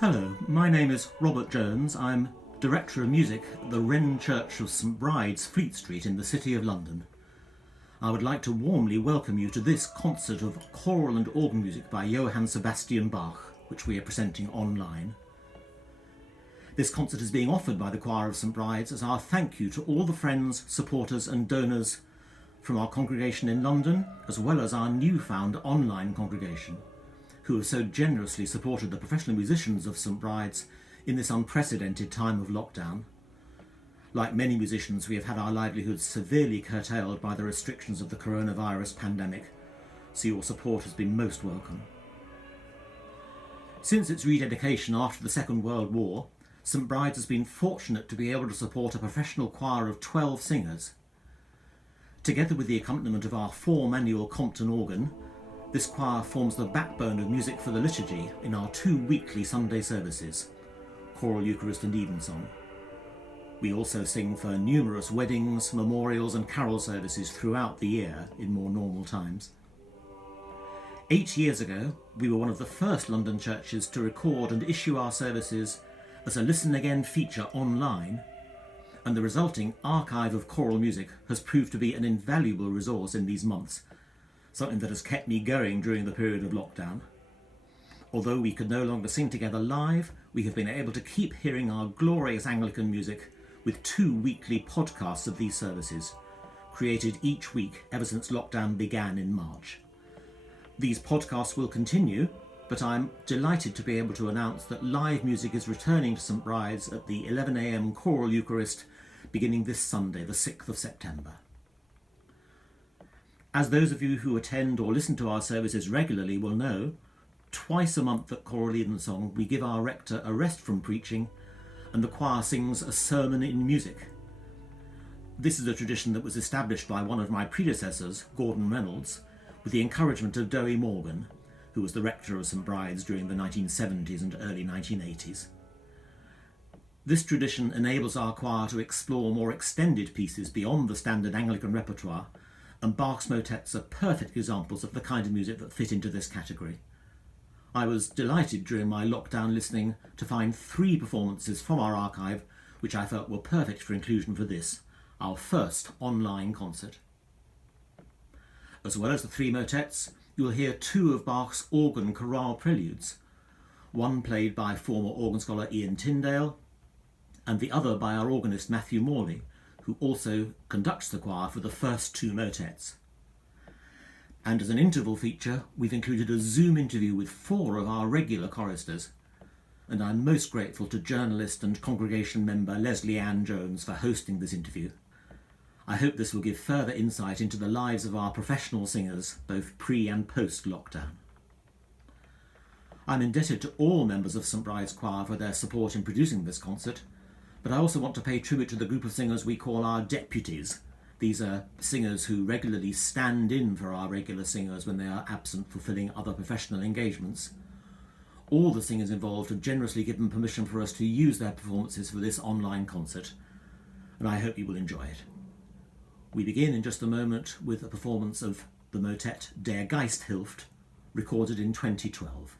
Hello, my name is Robert Jones. I'm Director of Music at the Wren Church of St Bride's, Fleet Street in the City of London. I would like to warmly welcome you to this concert of choral and organ music by Johann Sebastian Bach, which we are presenting online. This concert is being offered by the Choir of St Bride's as our thank you to all the friends, supporters and donors from our congregation in London, as well as our newfound online congregation, who have so generously supported the professional musicians of St Bride's in this unprecedented time of lockdown. Like many musicians, we have had our livelihoods severely curtailed by the restrictions of the coronavirus pandemic, so your support has been most welcome. Since its rededication after the Second World War, St Bride's has been fortunate to be able to support a professional choir of 12 singers. Together with the accompaniment of our 4-manual Compton organ, this choir forms the backbone of music for the liturgy in our 2 weekly Sunday services, Choral, Eucharist and Evensong. We also sing for numerous weddings, memorials and carol services throughout the year in more normal times. 8 years ago, we were one of the first London churches to record and issue our services as a Listen Again feature online, and the resulting archive of choral music has proved to be an invaluable resource in these months, something that has kept me going during the period of lockdown. Although we could no longer sing together live, we have been able to keep hearing our glorious Anglican music with 2 weekly podcasts of these services, created each week ever since lockdown began in March. These podcasts will continue, but I'm delighted to be able to announce that live music is returning to St Bride's at the 11 a.m. Choral Eucharist beginning this Sunday, the 6th of September. As those of you who attend or listen to our services regularly will know, twice a month at Choral Evensong we give our rector a rest from preaching and the choir sings a sermon in music. This is a tradition that was established by one of my predecessors, Gordon Reynolds, with the encouragement of Dowie Morgan, who was the rector of St Bride's during the 1970s and early 1980s. This tradition enables our choir to explore more extended pieces beyond the standard Anglican repertoire, and Bach's motets are perfect examples of the kind of music that fit into this category. I was delighted during my lockdown listening to find 3 performances from our archive which I felt were perfect for inclusion for this, our first online concert. As well as the 3 motets, you will hear 2 of Bach's organ Choral Preludes, one played by former organ scholar Ian Tyndale, and the other by our organist Matthew Morley, who also conducts the choir for the first 2 motets. And as an interval feature, we've included a Zoom interview with 4 of our regular choristers, and I'm most grateful to journalist and congregation member Lesley-Ann Jones for hosting this interview. I hope this will give further insight into the lives of our professional singers, both pre and post-lockdown. I'm indebted to all members of St Bride's Choir for their support in producing this concert, but I also want to pay tribute to the group of singers we call our deputies. These are singers who regularly stand in for our regular singers when they are absent fulfilling other professional engagements. All the singers involved have generously given permission for us to use their performances for this online concert, and I hope you will enjoy it. We begin in just a moment with a performance of the motet Der Geist hilft, recorded in 2012.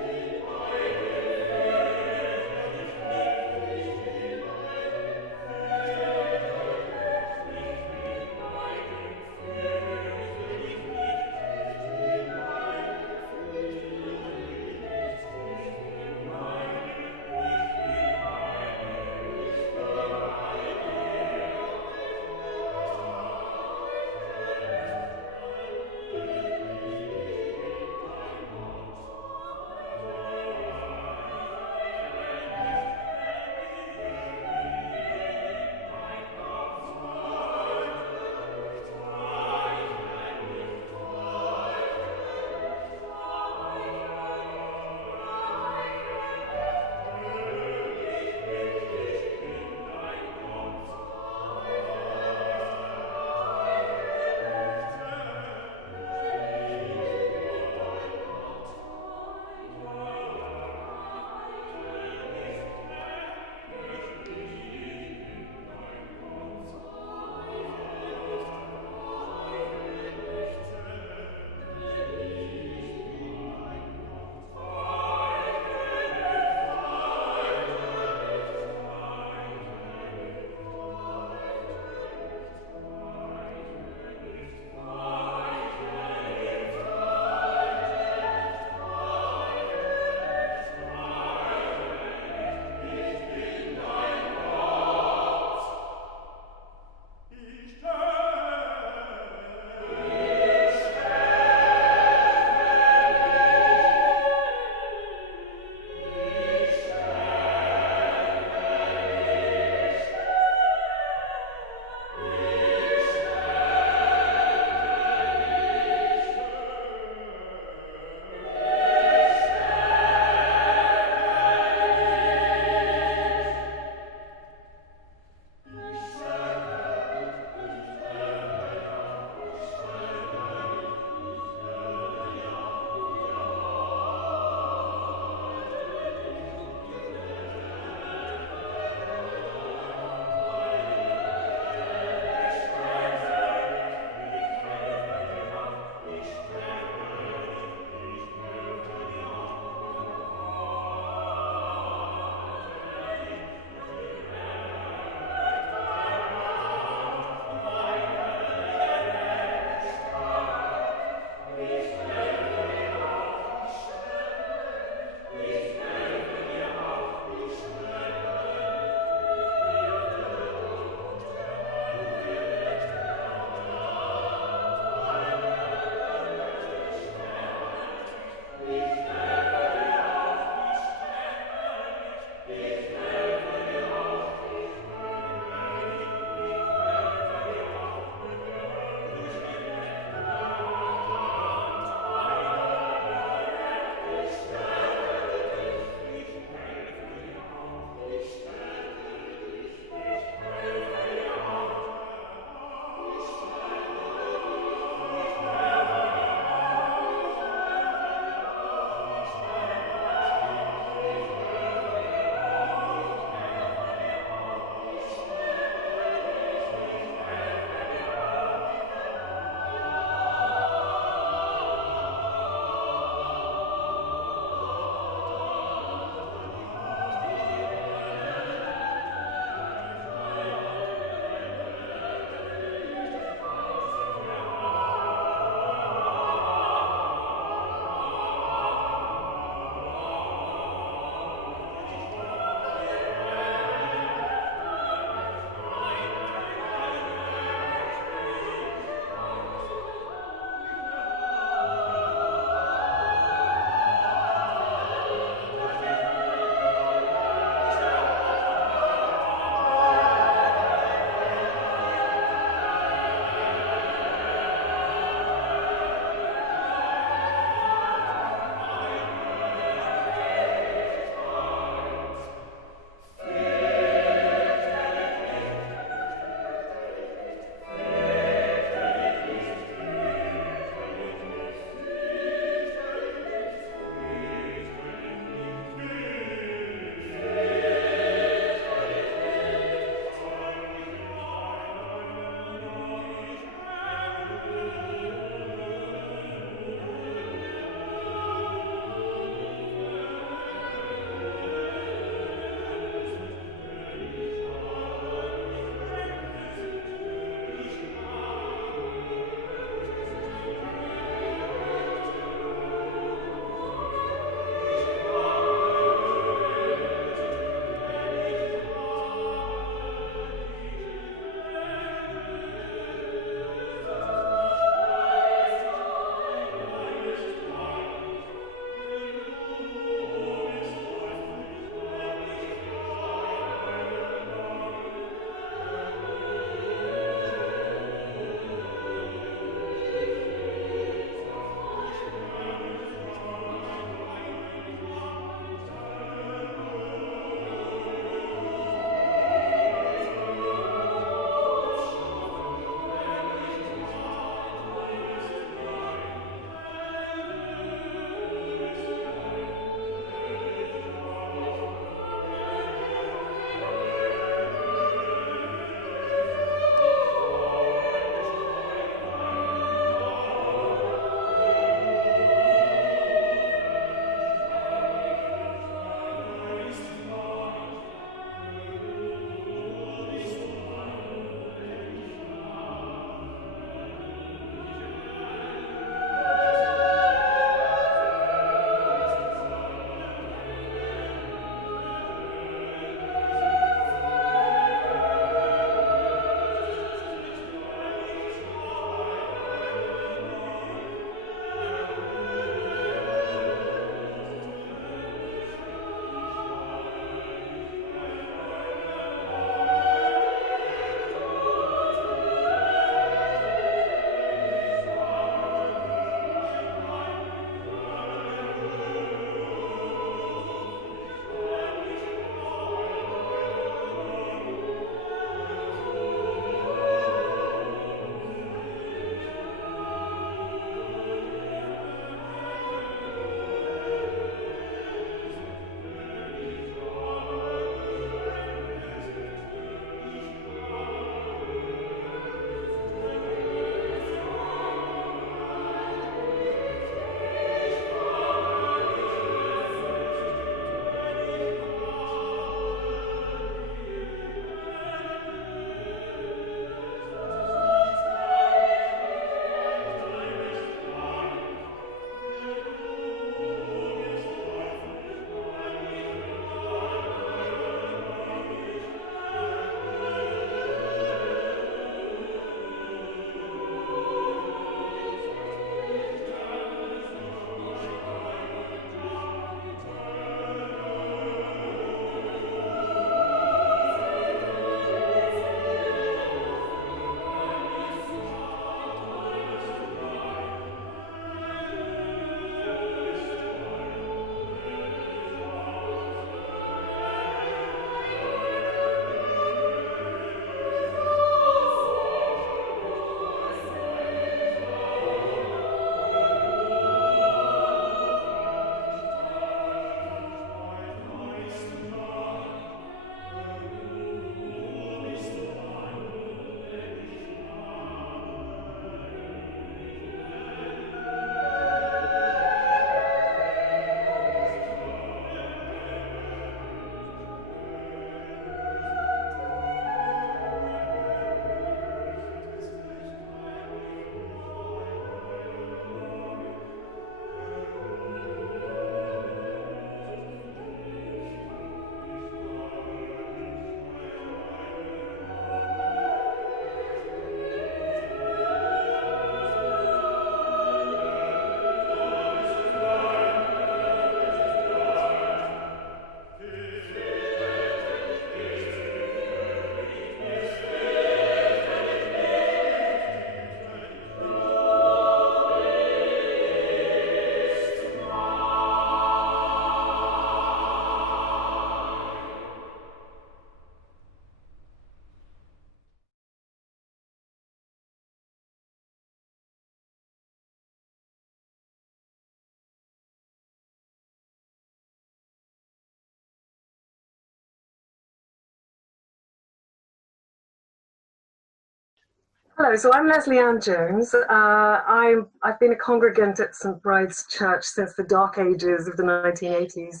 Hello, so I'm Lesley-Ann Jones. I've been a congregant at St Bride's Church since the dark ages of the 1980s,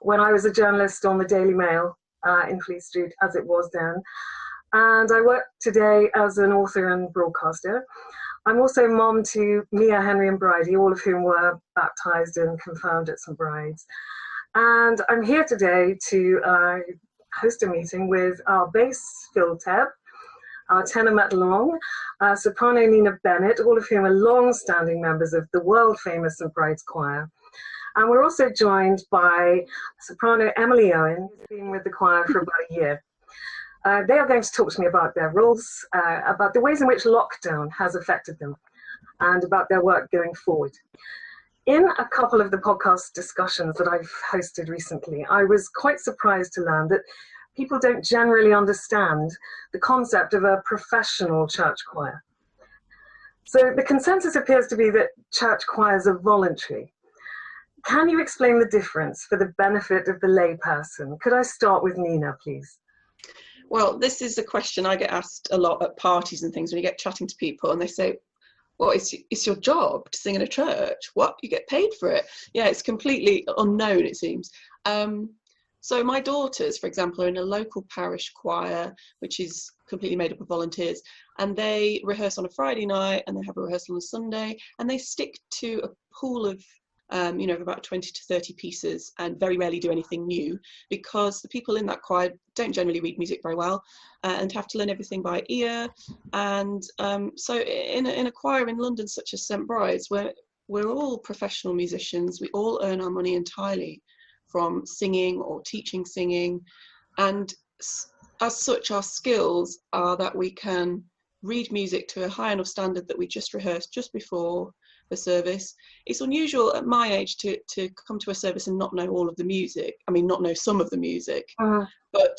when I was a journalist on the Daily Mail in Fleet Street, as it was then. And I work today as an author and broadcaster. I'm also mom to Mia, Henry and Bridie, all of whom were baptised and confirmed at St Bride's. And I'm here today to host a meeting with our bass Phil Tebb, our tenor Matt Long, soprano Nina Bennett, all of whom are long-standing members of the world-famous St Bride's Choir. And we're also joined by soprano Emily Owen, who's been with the choir for about a year. They are going to talk to me about their roles, about the ways in which lockdown has affected them, and about their work going forward. In a couple of the podcast discussions that I've hosted recently, I was quite surprised to learn that people don't generally understand the concept of a professional church choir. So the consensus appears to be that church choirs are voluntary. Can you explain the difference for the benefit of the layperson? Could I start with Nina, please? Well, this is a question I get asked a lot at parties and things when you get chatting to people and they say, well, it's your job to sing in a church. What? You get paid for it? Yeah, it's completely unknown, it seems. So my daughters, for example, are in a local parish choir, which is completely made up of volunteers, and they rehearse on a Friday night and they have a rehearsal on a Sunday, and they stick to a pool of, of about 20 to 30 pieces and very rarely do anything new, because the people in that choir don't generally read music very well and have to learn everything by ear. And so in a choir in London such as St Bride's, we're all professional musicians, we all earn our money entirely from singing or teaching singing, and as such our skills are that we can read music to a high enough standard that we just rehearsed just before the service. It's unusual at my age to come to a service and not know all of the music. I mean, not know some of the music, but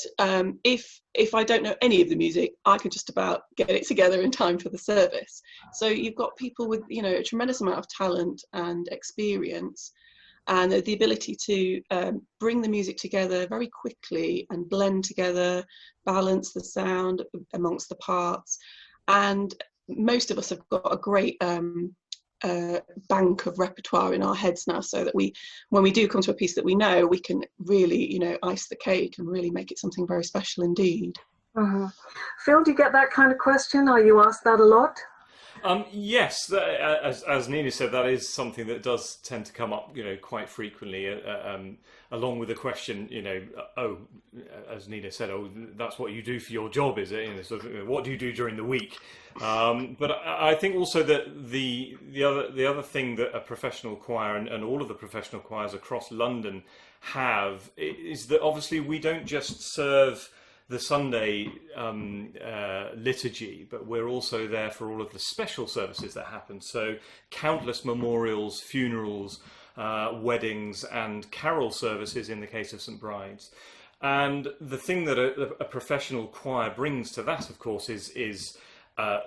if I don't know any of the music, I can just about get it together in time for the service. So you've got people with, a tremendous amount of talent and experience, and the ability to bring the music together very quickly and blend together, balance the sound amongst the parts. And most of us have got a great bank of repertoire in our heads now, so that when we do come to a piece that we know, we can really, ice the cake and really make it something very special indeed. Phil, do you get that kind of question? Are you asked that a lot? Yes, as Nina said, that is something that does tend to come up, quite frequently, along with the question, as Nina said, that's what you do for your job, is it? What do you do during the week? But I think also that the other thing that a professional choir and all of the professional choirs across London have is that obviously we don't just serve the Sunday liturgy, but we're also there for all of the special services that happen. So countless memorials, funerals, weddings and carol services in the case of St Bride's. And the thing that a professional choir brings to that, of course, is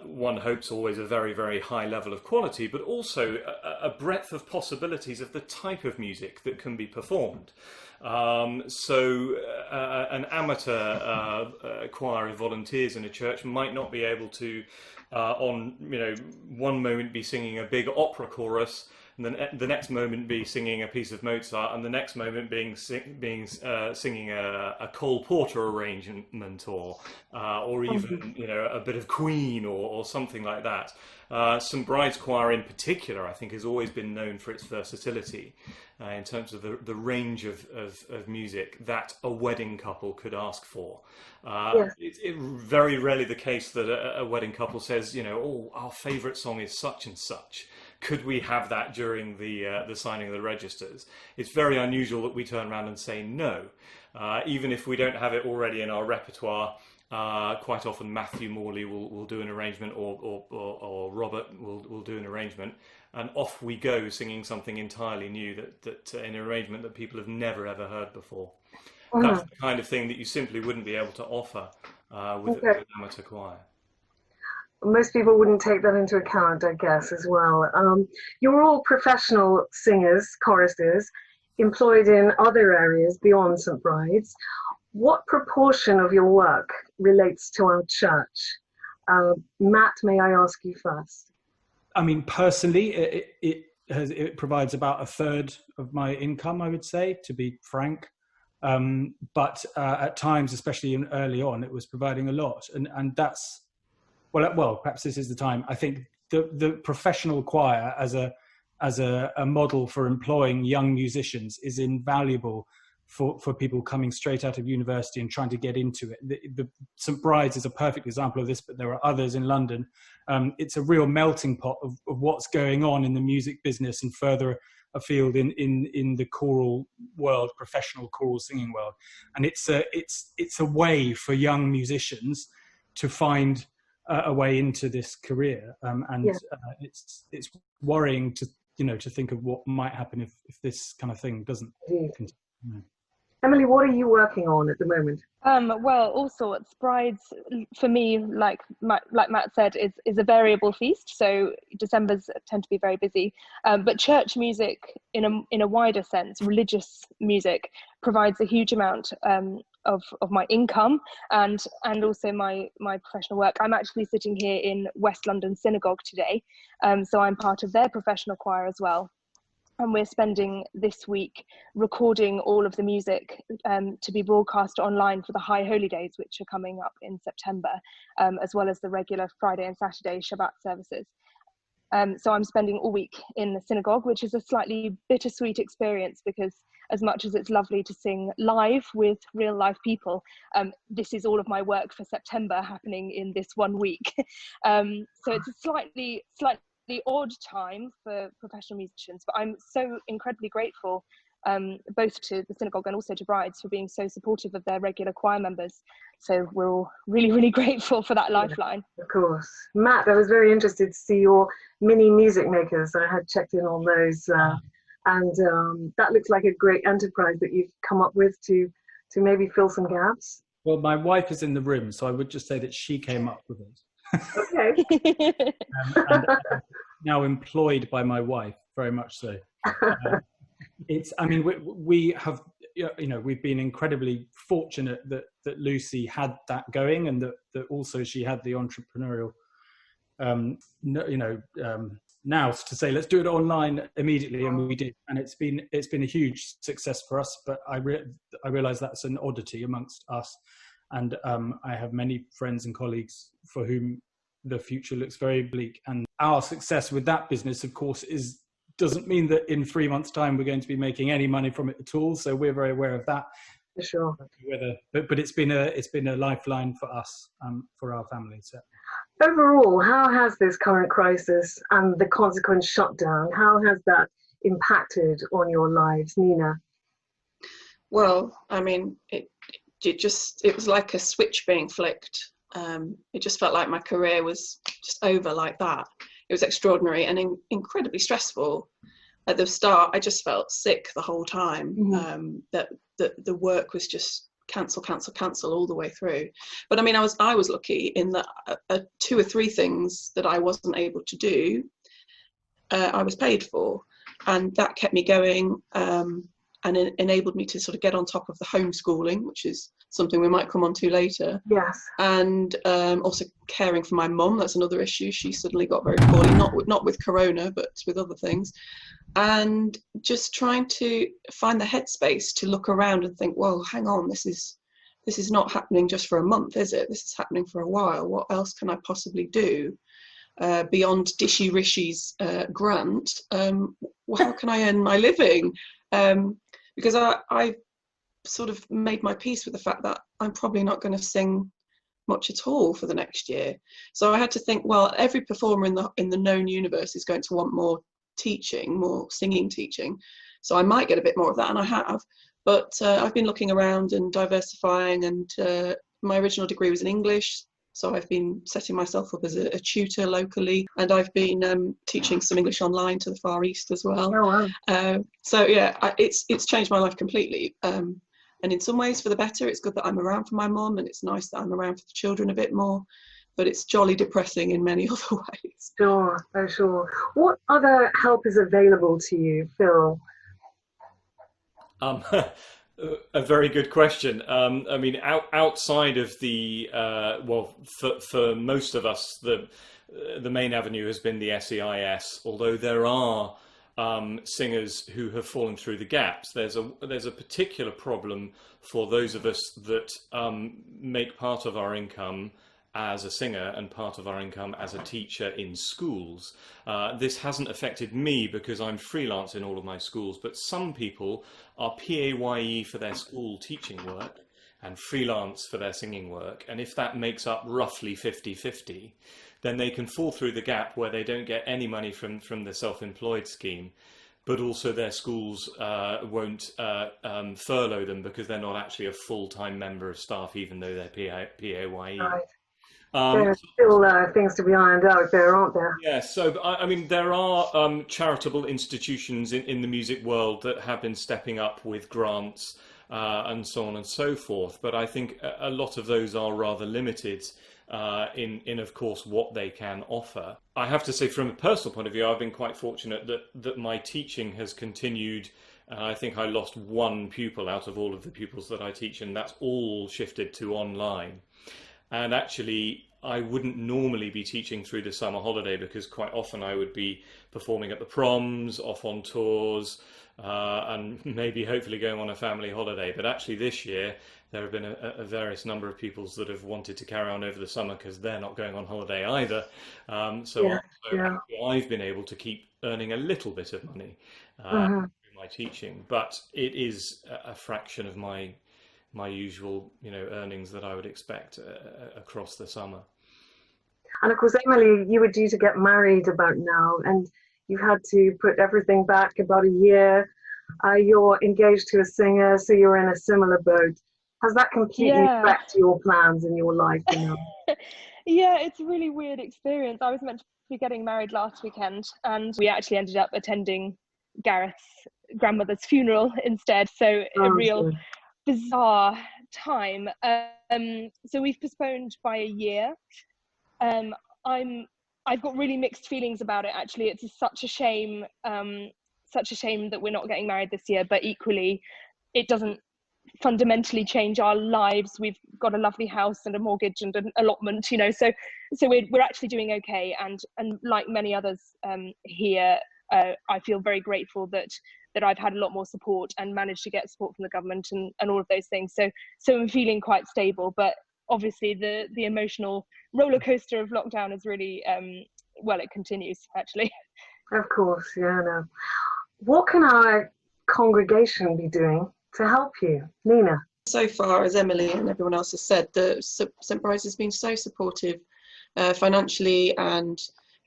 one hopes always a very, very high level of quality, but also a breadth of possibilities of the type of music that can be performed. So an amateur choir of volunteers in a church might not be able to, on one moment be singing a big opera chorus, and then the next moment be singing a piece of Mozart, and the next moment singing a Cole Porter arrangement, or even a bit of Queen or something like that. St Bride's Choir in particular, I think, has always been known for its versatility in terms of the range of music that a wedding couple could ask for. Yes. It's very rarely the case that a wedding couple says, our favourite song is such and such. Could we have that during the signing of the registers? It's very unusual that we turn around and say no, even if we don't have it already in our repertoire. Quite often Matthew Morley will do an arrangement, or Robert will do an arrangement, and off we go singing something entirely new that an arrangement that people have never ever heard before. That's the kind of thing that you simply wouldn't be able to offer with an amateur choir. Most people wouldn't take that into account, I guess, as well. You're all professional singers, choristers, employed in other areas beyond St Bride's. What proportion of your work relates to our church? Matt, may I ask you first? I mean, personally, it provides about a third of my income, I would say, to be frank. But at times, especially early on, it was providing a lot, and that's well. Perhaps this is the time. I think the professional choir as a model for employing young musicians is invaluable for people coming straight out of university and trying to get into it. The St Bride's is a perfect example of this, but there are others in London. It's a real melting pot of what's going on in the music business and further afield in the choral world, professional choral singing world. And it's a way for young musicians to find a way into this career. It's worrying to think of what might happen if this kind of thing doesn't continue. Emily, what are you working on at the moment? Well, all sorts. Brides, for me, like Matt said, is a variable feast. So Decembers tend to be very busy. But church music, in a wider sense, religious music, provides a huge amount of my income and also my professional work. I'm actually sitting here in West London Synagogue today, so I'm part of their professional choir as well. And we're spending this week recording all of the music to be broadcast online for the High Holy Days, which are coming up in September, as well as the regular Friday and Saturday Shabbat services. So I'm spending all week in the synagogue, which is a slightly bittersweet experience because as much as it's lovely to sing live with real live people, this is all of my work for September happening in this 1 week. So it's a slightly odd time for professional musicians, but I'm so incredibly grateful both to the synagogue and also to Brides for being so supportive of their regular choir members. So we're all really, really grateful for that lifeline. Of course. Matt, I was very interested to see your mini music makers. I had checked in on those and that looks like a great enterprise that you've come up with to maybe fill some gaps. Well, my wife is in the room, so I would just say that she came up with it. Okay. And now employed by my wife, very much so. We have, we've been incredibly fortunate that Lucy had that going, and that also she had the entrepreneurial, now to say let's do it online immediately, and we did, and it's been a huge success for us. But I realise that's an oddity amongst us. And I have many friends and colleagues for whom the future looks very bleak. And our success with that business, of course, doesn't mean that in 3 months' time we're going to be making any money from it at all. So we're very aware of that. For sure. But it's been a lifeline for us, for our family. So. Overall, how has this current crisis and the consequent shutdown, how has that impacted on your lives, Nina? Well, I mean, it was like a switch being flicked. It just felt like my career was just over like that. It was extraordinary and incredibly stressful. At the start, I just felt sick the whole time. Mm-hmm. That the work was just cancel all the way through. But I mean, I was lucky in that 2 or 3 things that I wasn't able to do, I was paid for, and that kept me going. And it enabled me to sort of get on top of the homeschooling, which is something we might come on to later. Yes. And also caring for my mum, that's another issue. She suddenly got very poorly, not with corona, but with other things. And just trying to find the headspace to look around and think, well, hang on, this is not happening just for a month, is it? This is happening for a while. What else can I possibly do? Beyond Dishy Rishi's grant, how can I earn my living? Because I sort of made my peace with the fact that I'm probably not going to sing much at all for the next year. So I had to think, well, every performer in the known universe is going to want more teaching, more singing teaching. So I might get a bit more of that, and I have. But I've been looking around and diversifying, and my original degree was in English. So I've been setting myself up as a tutor locally, and I've been teaching some English online to the Far East as well. Oh, wow. So yeah, it's changed my life completely. And in some ways for the better. It's good that I'm around for my mum, and it's nice that I'm around for the children a bit more. But it's jolly depressing in many other ways. Sure, oh sure. What other help is available to you, Phil? A very good question. I mean, outside of the for most of us, the main avenue has been the SEIS. Although there are singers who have fallen through the gaps. There's a particular problem for those of us that make part of our income as a singer and part of our income as a teacher in schools. This hasn't affected me because I'm freelance in all of my schools, but some people are PAYE for their school teaching work and freelance for their singing work. And if that makes up roughly 50-50, then they can fall through the gap where they don't get any money from the self-employed scheme, but also their schools won't furlough them because they're not actually a full-time member of staff, even though they're PAYE. Right. There's still things to be ironed out there, aren't there? Yeah, so I mean, there are charitable institutions in the music world that have been stepping up with grants and so on and so forth, but I think a lot of those are rather limited in of course, what they can offer. I have to say, from a personal point of view, I've been quite fortunate that my teaching has continued. I think I lost one pupil out of all of the pupils that I teach, and that's all shifted to online. And actually, I wouldn't normally be teaching through the summer holiday because quite often I would be performing at the proms, off on tours, and maybe hopefully going on a family holiday. But actually this year, there have been a various number of pupils that have wanted to carry on over the summer because they're not going on holiday either. So I've been able to keep earning a little bit of money through my teaching, but it is a fraction of my usual, earnings that I would expect across the summer. And of course, Emily, you were due to get married about now, and you've had to put everything back about a year. You're engaged to a singer, so you're in a similar boat. Has that completely wrecked your plans in your life? Yeah, it's a really weird experience. I was meant to be getting married last weekend, and we actually ended up attending Gareth's grandmother's funeral instead. So a real bizarre time. So we've postponed by a year. I've got really mixed feelings about it, actually. It's such a shame that we're not getting married this year, but equally it doesn't fundamentally change our lives. We've got a lovely house and a mortgage and an allotment, so we're actually doing okay, and like many others here, I feel very grateful that I've had a lot more support and managed to get support from the government and all of those things. So I'm feeling quite stable, but obviously the emotional roller coaster of lockdown is really, it continues actually. Of course, no. What can our congregation be doing to help you, Nina? So far, as Emily and everyone else has said, the St Bride's has been so supportive financially and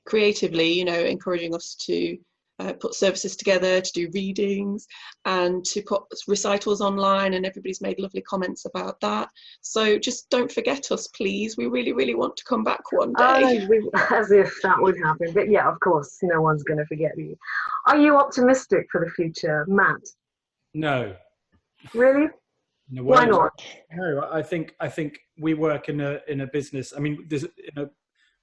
creatively, encouraging us to put services together, to do readings and to put recitals online, and everybody's made lovely comments about that. So just don't forget us, please. We really, really want to come back one day. As if that would happen. But yeah, of course, no one's going to forget you. Are you optimistic for the future, Matt? No. Really? No, why not? No, I think we work in a business. I mean, there's in a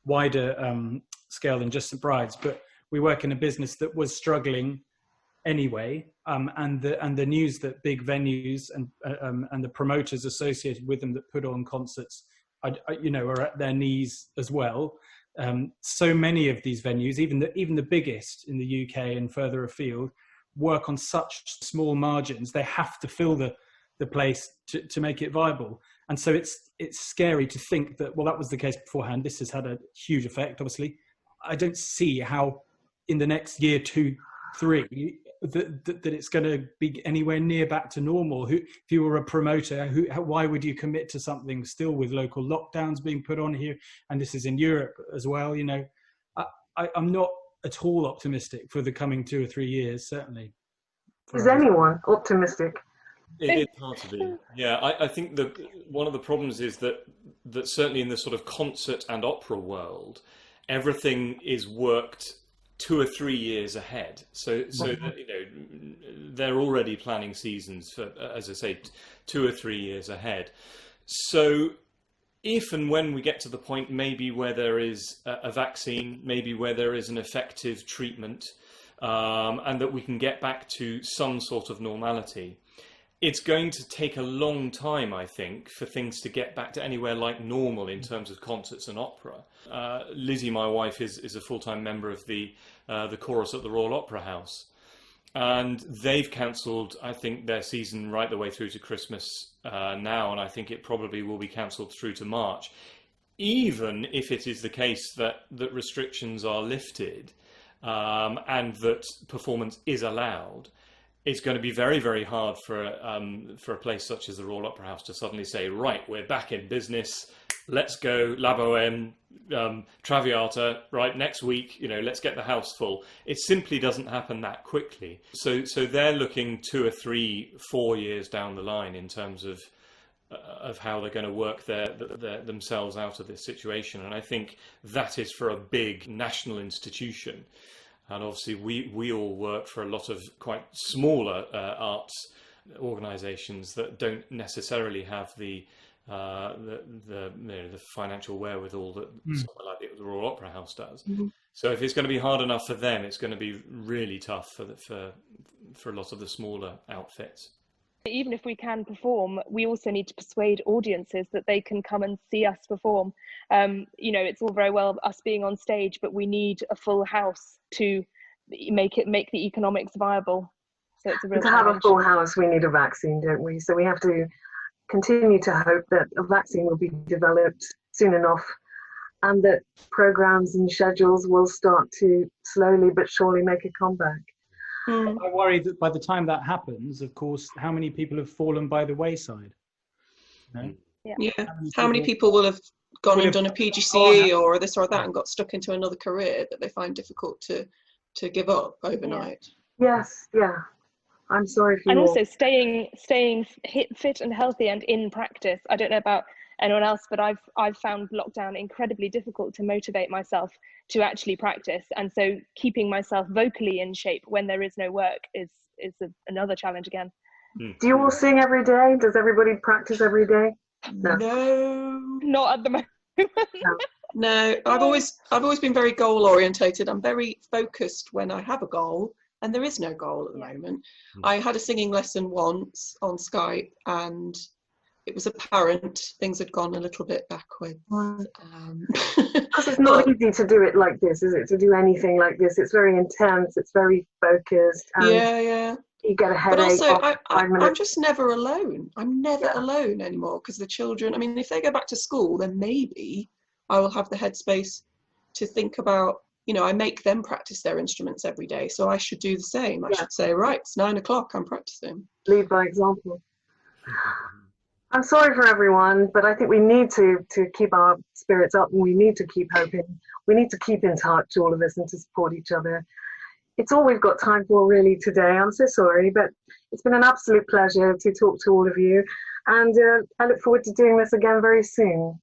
wider scale than just St Bride's, but we work in a business that was struggling anyway, and the news that big venues and the promoters associated with them that put on concerts, are at their knees as well. So many of these venues, even the biggest in the UK and further afield, work on such small margins. They have to fill the place to make it viable, and so it's scary to think that that was the case beforehand. This has had a huge effect. Obviously, I don't see how in the next year, 2, 3, that it's going to be anywhere near back to normal. If you were a promoter, why would you commit to something still with local lockdowns being put on here? And this is in Europe as well. I'm not at all optimistic for the coming 2 or 3 years, certainly. Is anyone optimistic? It's hard to be. Yeah, I think that one of the problems is that certainly in the sort of concert and opera world, everything is worked 2 or 3 years ahead. So that, they're already planning seasons for, as I say, 2 or 3 years ahead. So if and when we get to the point maybe where there is a vaccine, maybe where there is an effective treatment, and that we can get back to some sort of normality, it's going to take a long time, I think, for things to get back to anywhere like normal in terms of concerts and opera. Lizzie, my wife, is a full-time member of the chorus at the Royal Opera House. And they've cancelled, I think, their season right the way through to Christmas now, and I think it probably will be cancelled through to March. Even if it is the case that restrictions are lifted and that performance is allowed, it's going to be very, very hard for a place such as the Royal Opera House to suddenly say, right, we're back in business, let's go, La Bohème, Traviata, right, next week, let's get the house full. It simply doesn't happen that quickly. So they're looking 2 or 3, 4 years down the line in terms of how they're going to work themselves out of this situation. And I think that is for a big national institution. And obviously, we all work for a lot of quite smaller arts organisations that don't necessarily have the financial wherewithal that somewhere like the Royal Opera House does. Mm-hmm. So if it's going to be hard enough for them, it's going to be really tough for a lot of the smaller outfits. Even if we can perform, we also need to persuade audiences that they can come and see us perform. It's all very well us being on stage, but we need a full house to make the economics viable. So it's a real challenge. To have a full house, we need a vaccine, don't we? So we have to continue to hope that a vaccine will be developed soon enough, and that programs and schedules will start to slowly but surely make a comeback. I worry that by the time that happens, of course, how many people have fallen by the wayside? Yeah. How many people will have gone and done a PGCE or this or that and got stuck into another career that they find difficult to give up overnight? Yes, yeah. I'm sorry for you. And also staying fit and healthy and in practice. I don't know about anyone else, but I've found lockdown incredibly difficult to motivate myself to actually practice, and so keeping myself vocally in shape when there is no work is another challenge again. Do you all sing every day? Does everybody practice every day? No, not at the moment. No, I've always been very goal orientated. I'm very focused when I have a goal, and there is no goal at the moment. I had a singing lesson once on Skype, and it was apparent things had gone a little bit backwards. Because it's not easy to do it like this, is it? To do anything like this, it's very intense. It's very focused. And you get a headache. But also, I'm just never alone. I'm never alone anymore, because the children. I mean, if they go back to school, then maybe I will have the headspace to think about. I make them practice their instruments every day, so I should do the same. I should say, right, it's 9 o'clock. I'm practicing. Lead by example. I'm sorry for everyone, but I think we need to keep our spirits up, and we need to keep hoping. We need to keep in touch, all of us, and to support each other. It's all we've got time for really today. I'm so sorry, but it's been an absolute pleasure to talk to all of you, and I look forward to doing this again very soon.